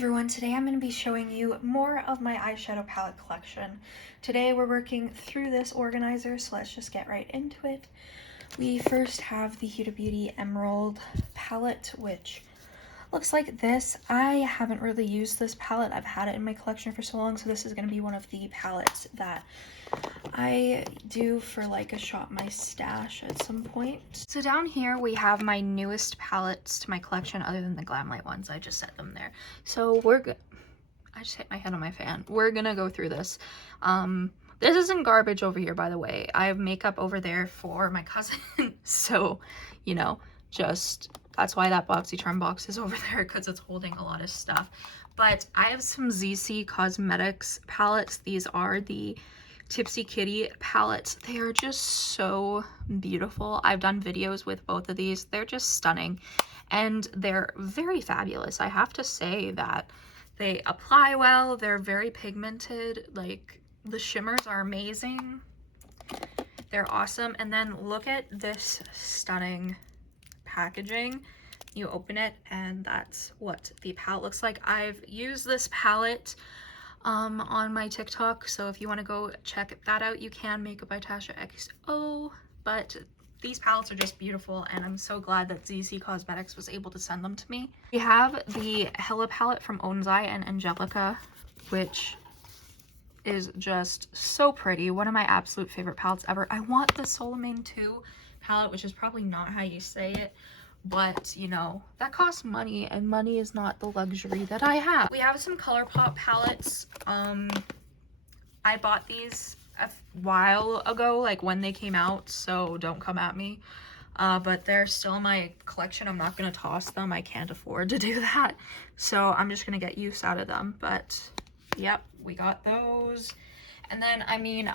everyone, today I'm going to be showing you more of my eyeshadow palette collection. Today we're working through this organizer, so let's just get right into it. We first have the Huda Beauty Emerald palette, which looks like this. I haven't really used this palette. I've had it in my collection for so long, so this is going to be one of the palettes that I do for like a shop my stash at some point. So down here we have my newest palettes to my collection other than the Glamlight ones. I just set them there. So I just hit my head on my fan. We're gonna go through this. This isn't garbage over here, by the way. I have makeup over there for my cousin. So, you know, just that's why that BoxyCharm box is over there, because it's holding a lot of stuff. But I have some ZC Cosmetics palettes. These are the Tipsy Kitty palettes. They are just so beautiful. I've done videos with both of these. They're just stunning and they're very fabulous. I have to say that they apply well. They're very pigmented. Like, the shimmers are amazing. They're awesome. And then look at this stunning packaging. You open it and that's what the palette looks like. I've used this palette on my TikTok, so if you want to go check that out, you can. Makeup by Tasha XO. But these palettes are just beautiful, and I'm so glad that ZC Cosmetics was able to send them to me. We have the Hella palette from Onzai and Angelica, which is just so pretty. One of my absolute favorite palettes ever. I want the Soleimane 2 palette, which is probably not how you say it, but you know, that costs money, and money is not the luxury that I have. We have some ColourPop palettes. I bought these a while ago, like when they came out, so don't come at me. But they're still in my collection. I'm not gonna toss them. I can't afford to do that, so I'm just gonna get use out of them. But yep, we got those. And then, I mean,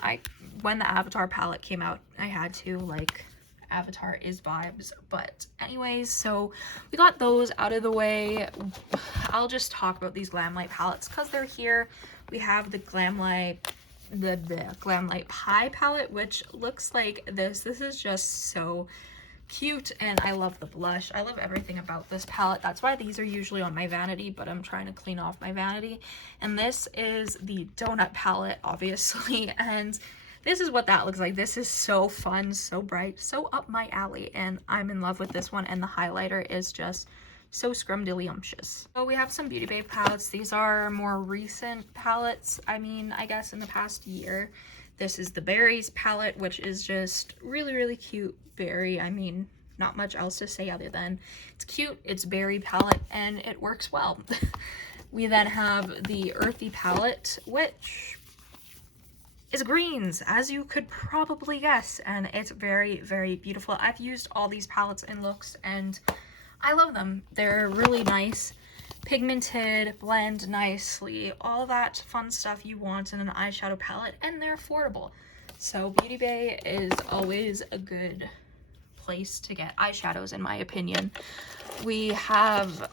when the Avatar palette came out, I had to, like, Avatar is vibes. But anyways, so we got those out of the way. I'll just talk about these Glamlight palettes because they're here. We have the Glamlight Pie palette, which looks like this. This is just so cute, and I love the blush. I love everything about this palette. That's why these are usually on my vanity, but I'm trying to clean off my vanity. And this is the Donut palette, obviously, and this is what that looks like. This is so fun, so bright, so up my alley, and I'm in love with this one. And the highlighter is just so scrumdiddlyumptious. So we have some Beauty Babe palettes. These are more recent palettes. I mean, I guess in the past year. This is the Berries palette, which is just really, really cute berry. I mean, not much else to say other than it's cute, it's berry palette, and it works well. We then have the Earthy palette, which is greens, as you could probably guess, and it's very, very beautiful. I've used all these palettes in looks, and I love them. They're really nice, pigmented, blend nicely, all that fun stuff you want in an eyeshadow palette, and they're affordable. So Beauty Bay is always a good place to get eyeshadows, in my opinion. We have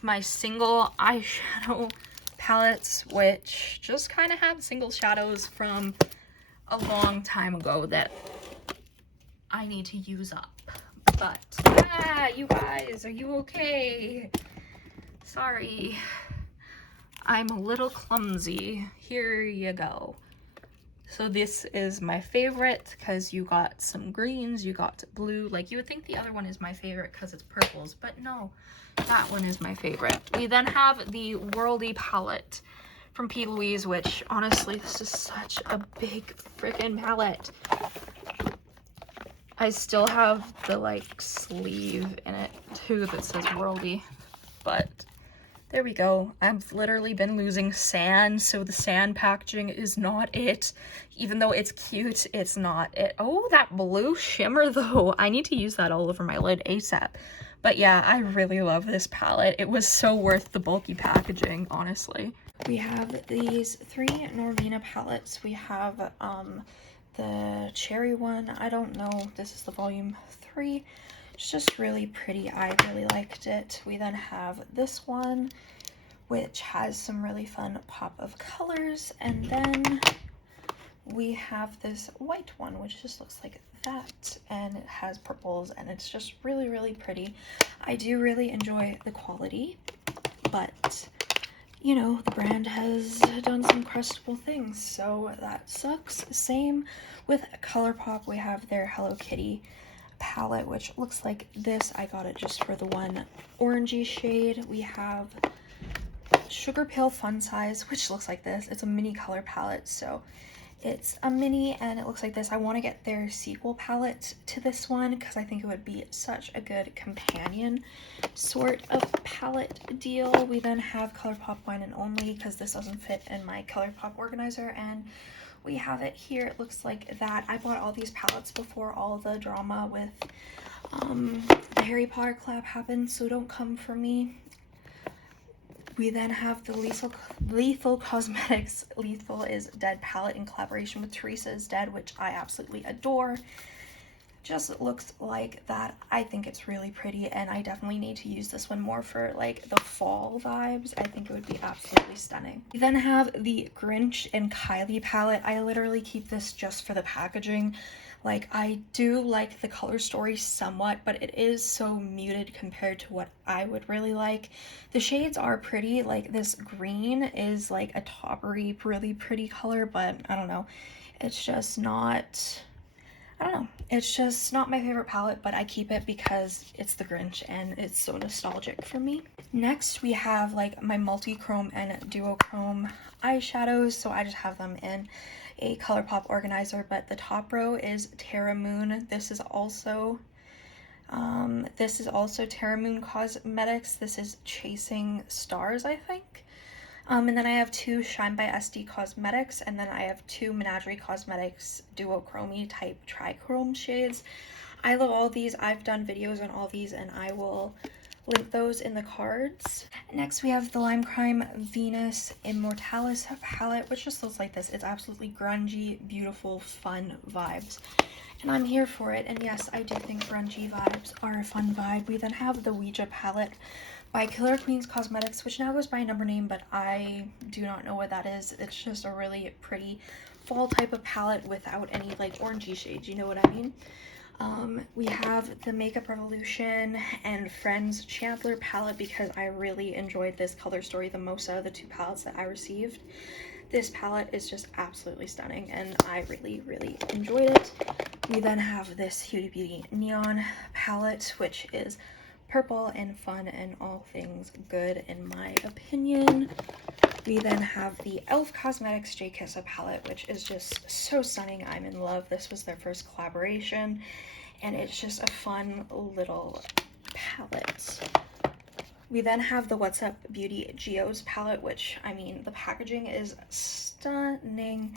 my single eyeshadow palettes, which just kind of had single shadows from a long time ago that I need to use up. But you guys, are you okay? Sorry, I'm a little clumsy. Here you go. So this is my favorite because you got some greens, you got blue. Like, you would think the other one is my favorite because it's purples, but no, that one is my favorite. We then have the Worldy palette from P. Louise, which honestly, this is such a big freaking palette. I still have the like sleeve in it too that says Worldy, but there we go. I've literally been losing sand, so the sand packaging is not it. Even though it's cute, it's not it. Oh, that blue shimmer though. I need to use that all over my lid ASAP. But yeah, I really love this palette. It was so worth the bulky packaging, honestly. We have these 3 Norvina palettes. We have the cherry one. I don't know. This is the volume 3. It's just really pretty. I really liked it. We then have this one, which has some really fun pop of colors. And then we have this white one, which just looks like that, and it has purples, and it's just really, really pretty. I do really enjoy the quality, but you know, the brand has done some crustable things, so that sucks. Same with ColourPop. We have their Hello Kitty palette, which looks like this. I got it just for the one orangey shade. We have Sugar Pill Fun Size, which looks like this. It's a mini color palette, so it's a mini and it looks like this. I want to get their sequel palette to this one because I think it would be such a good companion sort of palette deal. We then have ColourPop Wine and Only because this doesn't fit in my ColourPop organizer, and we have it here. It looks like that. I bought all these palettes before all the drama with the Harry Potter collab happened, so don't come for me. We then have the Lethal Cosmetics Lethal is Dead palette in collaboration with Teresa is Dead, which I absolutely adore. Just looks like that. I think it's really pretty, and I definitely need to use this one more for like the fall vibes. I think it would be absolutely stunning. We then have the Grinch and Kylie palette. I literally keep this just for the packaging. Like, I do like the color story somewhat, but it is so muted compared to what I would really like. The shades are pretty. Like, this green is like a taupery, really pretty color, but I don't know. It's just not, I don't know. It's just not my favorite palette, but I keep it because it's the Grinch and it's so nostalgic for me. Next, we have like my multi-chrome and duochrome eyeshadows, so I just have them in a ColourPop organizer, but the top row is Terra Moon. This is also Terra Moon Cosmetics. This is Chasing Stars, I think. And then I have two Shine by SD Cosmetics, and then I have two Menagerie Cosmetics duochrome type trichrome shades. I love all these. I've done videos on all these, and I will link those in the cards. Next, we have the Lime Crime Venus Immortalis palette, which just looks like this. It's absolutely grungy, beautiful, fun vibes, and I'm here for it. And yes, I do think grungy vibes are a fun vibe. We then have the Ouija Palette by Killer Queens Cosmetics, which now goes by a number name, but I do not know what that is. It's just a really pretty fall type of palette without any like orangey shades, you know what I mean? We have the Makeup Revolution and Friends Chandler palette because I really enjoyed this color story the most out of the two palettes that I received. This palette is just absolutely stunning and I really, really enjoyed it. We then have this Huda Beauty Neon palette, which is purple and fun and all things good in my opinion. We then have the e.l.f. Cosmetics J Kissa palette, which is just so stunning. I'm in love. This was their first collaboration, and it's just a fun little palette. We then have the What's Up Beauty Geo's palette, which, I mean, the packaging is stunning.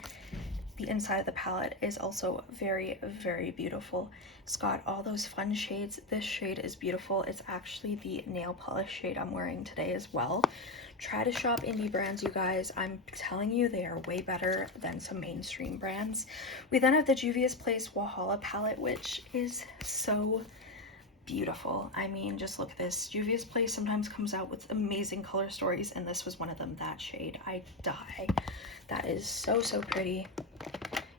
The inside of the palette is also very, very beautiful. It's got all those fun shades. This shade is beautiful. It's actually the nail polish shade I'm wearing today as well. Try to shop indie brands, you guys. I'm telling you, they are way better than some mainstream brands. We then have the Juvia's Place Walhalla palette, which is so beautiful. I mean, just look at this. Juvia's Place sometimes comes out with amazing color stories, and this was one of them. That shade, I die. That is so, so pretty.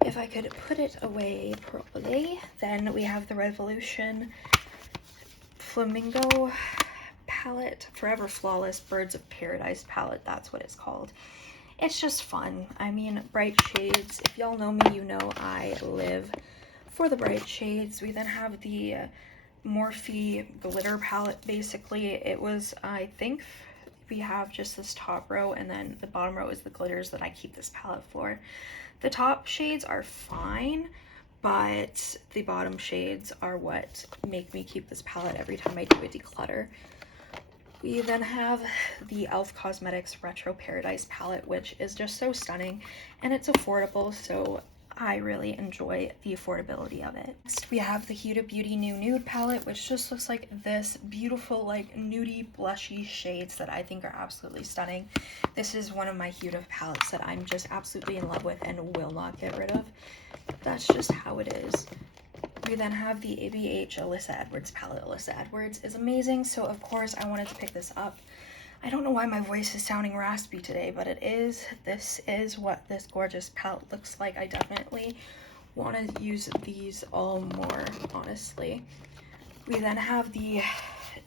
If I could put it away properly, then we have the Revolution Flamingo palette, Forever Flawless Birds of Paradise palette, that's what it's called. It's just fun. I mean, bright shades. If y'all know me, you know I live for the bright shades. We then have the Morphe glitter palette. Basically, it was, I think we have just this top row, and then the bottom row is the glitters that I keep this palette for. The top shades are fine, but the bottom shades are what make me keep this palette every time I do a declutter. We then have the e.l.f. Cosmetics Retro Paradise palette, which is just so stunning, and it's affordable, so I really enjoy the affordability of it. Next, we have the Huda Beauty New Nude palette, which just looks like this beautiful, like, nudie, blushy shades that I think are absolutely stunning. This is one of my Huda palettes that I'm just absolutely in love with and will not get rid of. That's just how it is. We then have the ABH Alyssa Edwards palette. Alyssa Edwards is amazing, so of course I wanted to pick this up. I don't know why my voice is sounding raspy today, but it is. This is what this gorgeous palette looks like. I definitely want to use these all more, honestly. We then have the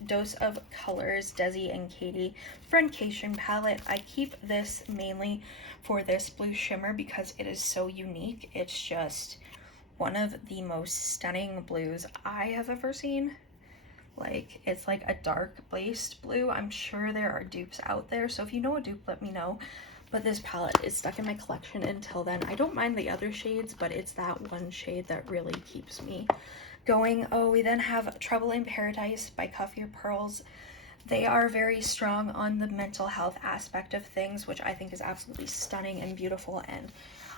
Dose of Colors Desi and Katie Friendcation palette. I keep this mainly for this blue shimmer because it is so unique. It's just one of the most stunning blues I have ever seen. Like, it's like a dark based blue. I'm sure there are dupes out there, so if you know a dupe, let me know. But this palette is stuck in my collection until then. I don't mind the other shades, but it's that one shade that really keeps me going. Oh, we then have Trouble in Paradise by Cuff Your Pearls. They are very strong on the mental health aspect of things, which I think is absolutely stunning and beautiful, and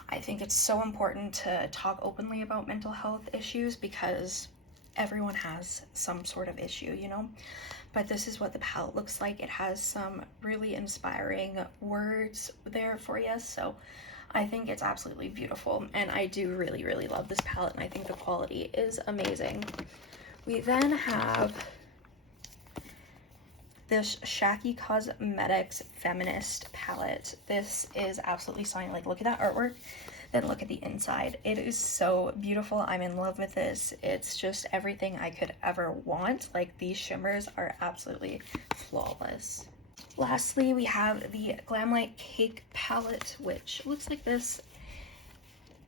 I think it's so important to talk openly about mental health issues because everyone has some sort of issue, you know? But this is what the palette looks like. It has some really inspiring words there for you, so I think it's absolutely beautiful, and I do really, really love this palette, and I think the quality is amazing. We then have this Shaky Cosmetics Feminist palette. This is absolutely stunning. Like, look at that artwork, then look at the inside. It is so beautiful. I'm in love with this. It's just everything I could ever want. Like, these shimmers are absolutely flawless. Lastly, we have the Glamlight Cake palette, which looks like this.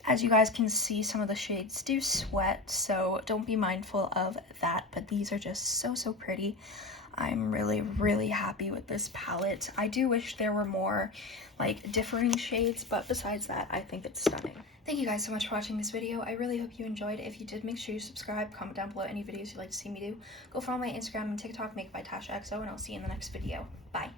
As you guys can see, some of the shades do sweat, so don't be mindful of that, but these are just so, so pretty. I'm really, really happy with this palette. I do wish there were more, like, differing shades, but besides that, I think it's stunning. Thank you guys so much for watching this video. I really hope you enjoyed. If you did, make sure you subscribe, comment down below any videos you'd like to see me do. Go follow my Instagram and TikTok, make it by TashaXO, and I'll see you in the next video. Bye.